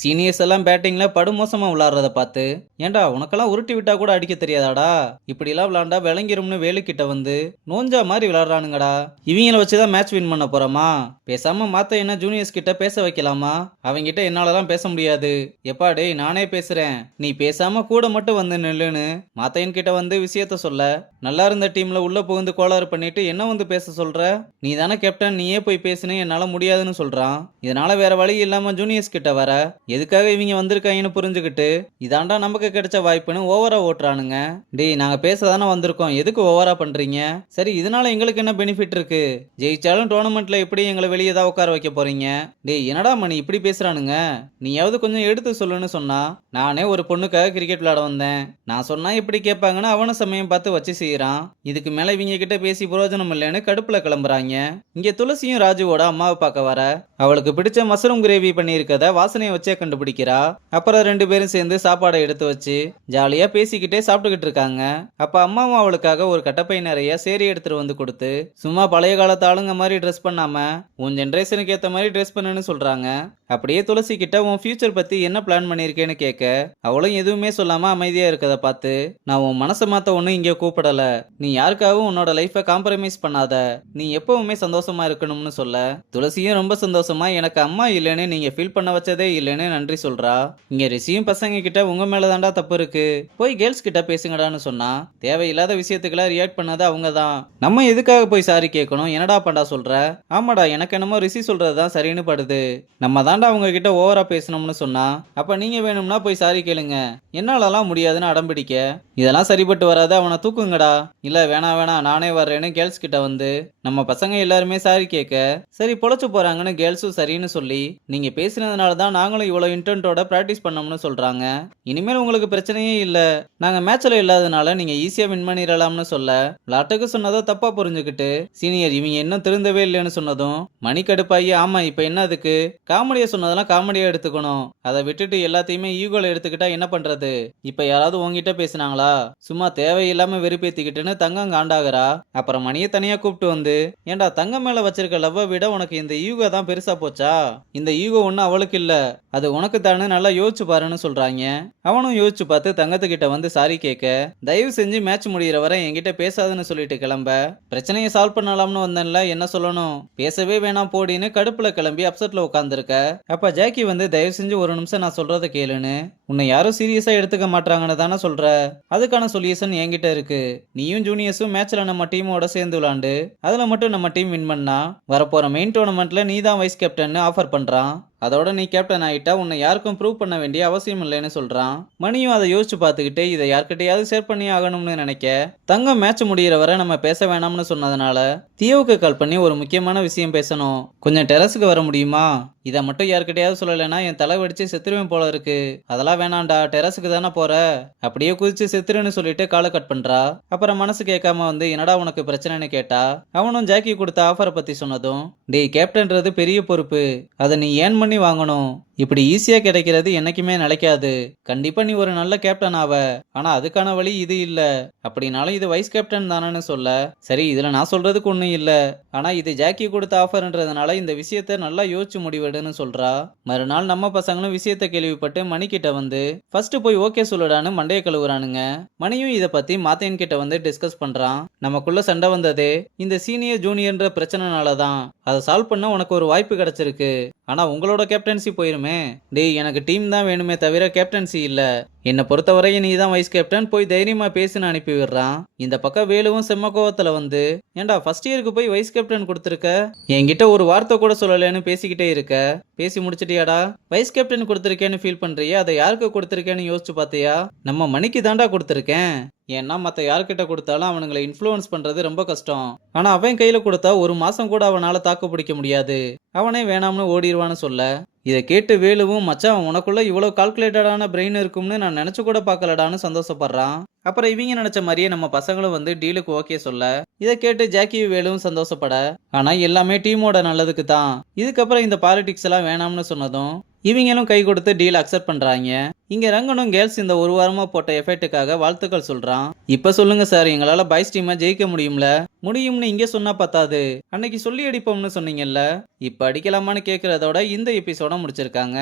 Seniors எல்லாம் பேட்டிங்ல படுமோசமா விளையாடுறத பார்த்து, ஏன்டா உனக்கெல்லாம் உருட்டி விட்டா கூட அடிக்க தெரியாதாடா, இப்படிலாம் விளாண்டா விளங்கிரும்னு வேலுக்கிட்ட வந்து நோஞ்சா மாதிரி விளையாடுறானுங்கடா. இவங்கள வச்சுதான் மேட்ச் வின் பண்ண போறோமா? பேசாம மாத்த என்ன ஜூனியர்ஸ் கிட்ட பேச வைக்கலாமா? அவங்கிட்ட என்னாலலாம் பேச முடியாது. எப்பா டேய், நானே பேசுறேன், நீ பேசாம கூட மட்டும் வந்து நில்லுன்னு மாத்தையன் கிட்ட வந்து விஷயத்த சொல்ல, நல்லா இருந்த டீம்ல உள்ள புகுந்து கோளாறு பண்ணிட்டு என்ன வந்து பேச சொல்ற? நீ தானே கேப்டன், நீயே போய் பேசுனே, என்னால முடியாதுன்னு சொல்றான். இதனால வேற வழி இல்லாம ஜூனியர்ஸ் கிட்ட வர, எதுக்காக இவங்க வந்திருக்காங்கன்னு புரிஞ்சுக்கிட்டு இதாண்டா நமக்கு கிடைச்ச வாய்ப்புன்னு ஓவரா ஓட்டுறானுங்க. டேய், நாங்க பேச தானே வந்திருக்கோம், எதுக்கு ஓவரா பண்றீங்க? சரி, இதனால எங்களுக்கு என்ன பெனிஃபிட் இருக்கு? ஜெயிச்சாலும் டோர்னமெண்ட்ல எப்படி எங்களை வெளியே தான் உட்கார வைக்க போறீங்க? டேய், என்னடா மணி இப்படி பேசுறானுங்க? நீயாவது கொஞ்சம் எடுத்து சொல்லுன்னு சொன்னா, நானே ஒரு பொண்ணுக்காக கிரிக்கெட் விளையாட வந்தேன், நான் சொன்னா எப்படி கேட்பாங்கன்னு அவன சமயம் பார்த்து வச்சு செய்யறான். இதுக்கு மேல இவங்க கிட்ட பேசி பிரயோஜனம் இல்லைன்னு கடுப்புல கிளம்புறாங்க. இங்க துளசியும் ராஜுவோட அம்மாவை பார்க்க வர, அவளுக்கு பிடிச்ச மஷ்ரூம் கிரேவி பண்ணியிருக்கத வாசனையை வச்சே கண்டுபிடிக்கிறா. அப்புறம் ரெண்டு பேரும் சேர்ந்து சாப்பாடை எடுத்து வச்சு ஜாலியா பேசிக்கிட்டே சாப்பிட்டுக்கிட்டு இருக்காங்க. அப்ப அம்மாவும் அவளுக்காக ஒரு கட்டப்பை நிறைய சேரி எடுத்துட்டு வந்து கொடுத்து, சும்மா பழைய காலத்து ஆளுங்க மாதிரி ட்ரெஸ் பண்ணாம உன் ஜென்ரேஷனுக்கு ஏத்த மாதிரி ட்ரெஸ் பண்ணுன்னு சொல்றாங்க. அப்படியே துளசி கிட்ட உன் ஃபியூச்சர் பத்தி என்ன பிளான் பண்ணிருக்கேன்னு கேட்க, அவளும் எதுவுமே சொல்லாம அமைதியா இருக்கத பார்த்து, நான் உன் மனசை மாத்த ஒன்னும் இங்கே கூப்பிடல, நீ யாருக்காகவும் உன்னோட லைஃபை காம்ப்ரமைஸ் பண்ணாத, நீ எப்பவுமே சந்தோஷமா இருக்கணும்னு சொல்ல, துளசியும் ரொம்ப சந்தோஷமா எனக்கு அம்மா இல்லைன்னு நீங்க ஃபீல் பண்ண வச்சதே இல்லைன்னு நன்றி சொல்றா. இங்க ரிஷியும் பசங்க கிட்ட உங்க மேலதாண்டா தப்பு இருக்கு, போய் கேர்ள்ஸ் கிட்ட பேசுங்கடான்னு சொன்னா, தேவையில்லாத விஷயத்துக்கெல்லாம் ரியாக்ட் பண்ணாத அவங்க தான், நம்ம எதுக்காக போய் சாரி கேட்கணும்? என்னடா பண்ணா சொல்ற? ஆமாடா, எனக்கு என்னமோ ரிஷி சொல்றதுதான் சரின்னு படுது, நம்ம தாண்டா அவங்க கிட்ட ஓவரா பேசணும்னு சொன்னா, அப்ப நீங்க வேணும்னா போய் சாரி கேளுங்க, என்னாலலாம் முடியாதுன்னு அடம்பிடிக்க, இதெல்லாம் சரிப்பட்டு வராது, அவனை தூக்குங்கடா. இல்ல வேணா வேணா, நானே வர்றேன்னு கேர்ள்ஸ் கிட்ட வந்து நம்ம பசங்க எல்லாருமே சாரி கேட்க, சரி பொழைச்சு போறாங்கன்னு கேர்ள்ஸும் சரின்னு சொல்லி, நீங்க பேசினதுனால தான் நாங்களும் இவ்வளவு இன்டென்ட்டோட பிராக்டிஸ் பண்ணோம்னு சொல்றாங்க. இனிமேல் உங்களுக்கு பிரச்சனையே இல்ல, நாங்க மேட்ச்ல இல்லாதனால நீங்க ஈஸியா வின் பண்ணிடலாம்னு சொல்ல, விளாட்டுக்கு சொன்னதை தப்பா புரிஞ்சுக்கிட்டு சீனியர் இவங்க இன்னும் திருந்தவே இல்லைன்னு சொன்னதும் மணி கடுப்பாயி, ஆமா இப்ப என்ன அதுக்கு, காமெடியா சொன்னதெல்லாம் காமெடியா எடுத்துக்கணும், அதை விட்டுட்டு எல்லாத்தையுமே ஈகோல எடுத்துக்கிட்டா என்ன பண்றது? இப்ப யாராவது உங்ககிட்ட பேசினாங்களா? சும்மா தேவையில்லாம வெறுப்பேத்திக்கிட்டுன்னு தங்கம் காண்டாகிறா. அப்புறம் மணியை தனியா கூப்பிட்டு வந்து, ஏண்டா தங்கம் மேல வச்சிருக்க லவ்வை விட உனக்கு இந்த ஈகோ தான் பெருசா போச்சா? இந்த ஈகோ ஒன்னும் அவளுக்கு இல்ல, அது உனக்கு தானே, நல்லா யோசிச்சு பாருன்னு சொல்றாங்க. அவனும் யோசிச்சு பார்த்து தங்கத்துக்கிட்ட வந்து சாரி கேட்க, தயவு செஞ்சு மேட்ச் முடிகிற வரை என்கிட்ட பேசாதுன்னு சொல்லிட்டு கிளம்ப, பிரச்சனையை சால்வ் பண்ணலாம்னு வந்தேன்ல, என்ன சொல்லணும்? பேசவே வேணாம் போடின்னு கடுப்புல கிளம்பி அப்செட்ல உட்காந்துருக்க. அப்ப ஜாக்கி வந்து, தயவு செஞ்சு ஒரு நிமிஷம் நான் சொல்றத கேளுன்னு, உன்னை யாரும் சீரியஸா எடுத்துக்க மாட்டாங்கன்னு தானே சொல்ற, அதுக்கான சொல்யூஷன் என்கிட்ட இருக்கு. நீயும் ஜூனியர்ஸும் மேட்ச்ல நம்ம டீமோட சேர்ந்து விளாண்டு அதுல மட்டும் நம்ம டீம் வின் பண்ணா வரப்போற மெயின் டோர்னமெண்ட்ல நீ தான் வைஸ் கேப்டன் ஆஃபர் பண்றான். அதோட நீ கேப்டன் ஆயிட்டா உன்னை யாருக்கும் ப்ரூவ் பண்ண வேண்டிய அவசியம் இல்லைன்னு சொல்றான். மணியும் அதை யோசிச்சு பார்த்துக்கிட்டு இதை யார்கிட்டயாவது ஷேர் பண்ணி ஆகணும்னு நினைக்க, தங்கம் மேட்ச் முடிகிற வரை நம்ம பேச வேணாம்னு சொன்னதுனால தியோவுக்கு கால் பண்ணி ஒரு முக்கியமான விஷயம் பேசணும், கொஞ்சம் டெரஸுக்கு வர முடியுமா? இதை மட்டும் யார்கிட்டயாவது சொல்லலைன்னா என் தலை வெடிச்சு செத்துருவேன் போல இருக்கு, அதெல்லாம் வேணாண்டா, டெரஸுக்கு தானே போற, அப்படியே குதிச்சு செத்துருன்னு சொல்லிட்டு காலை கட் பண்றா. அப்புறம் மனசு கேட்காம வந்து, என்னடா உனக்கு பிரச்சனைன்னு கேட்டா, அவனும் ஜாக்கி கொடுத்த ஆஃபரை பத்தி சொன்னதும், டேய் கேப்டன்றது பெரிய பொறுப்பு, அதை நீ ஏன் பண்ணி வாங்கணும், இப்படி ஈஸியா கிடைக்கிறது என்னைக்குமே நிலைக்காது, கண்டிப்பா நீ ஒரு நல்ல கேப்டன் ஆவ, ஆனா அதுக்கான வழி இது இல்ல, அப்படின்னாலும் இது வைஸ் கேப்டன் தானேன்னு சொல்ல, சரி இதுல நான் சொல்றதுக்கு ஒண்ணும் இல்ல, ஆனா இது ஜாக்கி கொடுத்த ஆஃபர்ன்றதுனால இந்த விஷயத்த நல்லா யோசிச்சு முடிவெடுன்னு சொல்றா. மறுநாள் நம்ம பசங்களும் விஷயத்த கேள்விப்பட்டு மணிக்கிட்ட வந்து ஃபர்ஸ்ட் போய் ஓகே சொல்லுடான்னு மண்டைய கழுவுறானுங்க. மணியும் இதை பத்தி மாத்தையன் கிட்ட வந்து டிஸ்கஸ் பண்றான். நமக்குள்ள சண்டை வந்ததே இந்த சீனியர் ஜூனியர்ன்ற பிரச்சனைனால தான், அதை சால்வ் பண்ண உனக்கு ஒரு வாய்ப்பு கிடைச்சிருக்கு, ஆனா உங்களோட கேப்டன்சி போயிருமே. டேய், எனக்கு டீம் தான் வேணுமே தவிர கேப்டன்சி இல்ல, என்னை பொறுத்தவரையும் நீ தான் வைஸ் கேப்டன், போய் தைரியமா பேசுன்னு அனுப்பி விடுறான். இந்த பக்கம் வேலுவும் செம்ம கோவத்துல வந்து, ஏன்டா ஃபர்ஸ்ட் இயருக்கு போய் வைஸ் கேப்டன் கொடுத்துருக்க, என்கிட்ட ஒரு வார்த்தை கூட சொல்லலன்னு பேசிக்கிட்டே இருக்க, பேசி முடிச்சிட்டியாடா? வைஸ் கேப்டன் கொடுத்துருக்கேன்னு ஃபீல் பண்றியா? அதை யாருக்கு கொடுத்துருக்கேன்னு யோசிச்சு பார்த்தியா? நம்ம மணிக்கு தாண்டா கொடுத்துருக்கேன், ஏன்னா மற்ற யார்கிட்ட கொடுத்தாலும் அவனுங்களை இன்ஃப்ளூயன்ஸ் பண்றது ரொம்ப கஷ்டம், ஆனா அவன் கையில கொடுத்தா ஒரு மாசம் கூட அவனால தாக்கு பிடிக்க முடியாது, அவனே வேணாம்னு ஓடிடுவான்னு சொல்ல, இதை கேட்டு வேலுவும், மச்சான் உனக்குள்ள இவ்வளவு கால்குலேட்டடான பிரெயின் இருக்கும்னு நான் நினைச்சு கூட பார்க்கலடான்னு சந்தோஷப்படுறான். அப்புறம் இவங்க நினைச்ச மாதிரியே நம்ம பசங்களும் வந்து டீலுக்கு ஓகே சொல்ல, இதை கேட்டு ஜாக்கி வேலுவும் சந்தோஷப்பட, ஆனா எல்லாமே டீமோட நல்லதுக்கு தான், இதுக்கப்புறம் இந்த பாலிடிக்ஸ் எல்லாம் வேணாம்னு சொன்னதும் இவங்களும் கை கொடுத்து டீல் அக்செப்ட் பண்றாங்க. இங்க ரங்கனும் கேர்ள்ஸ் இந்த ஒரு வாரமா போட்ட எஃபெக்ட்டுக்காக வாழ்த்துக்கள் சொல்றான். இப்ப சொல்லுங்க சார், எங்களால பாய்ஸ் டீமை ஜெயிக்க முடியும்னு இங்க சொன்னா பத்தாது, அன்னைக்கு சொல்லி அடிப்போம்னு சொன்னீங்கல்ல, இப்ப அடிக்கலாமான்னு கேக்குறதோட இந்த எபிசோட முடிச்சிருக்காங்க.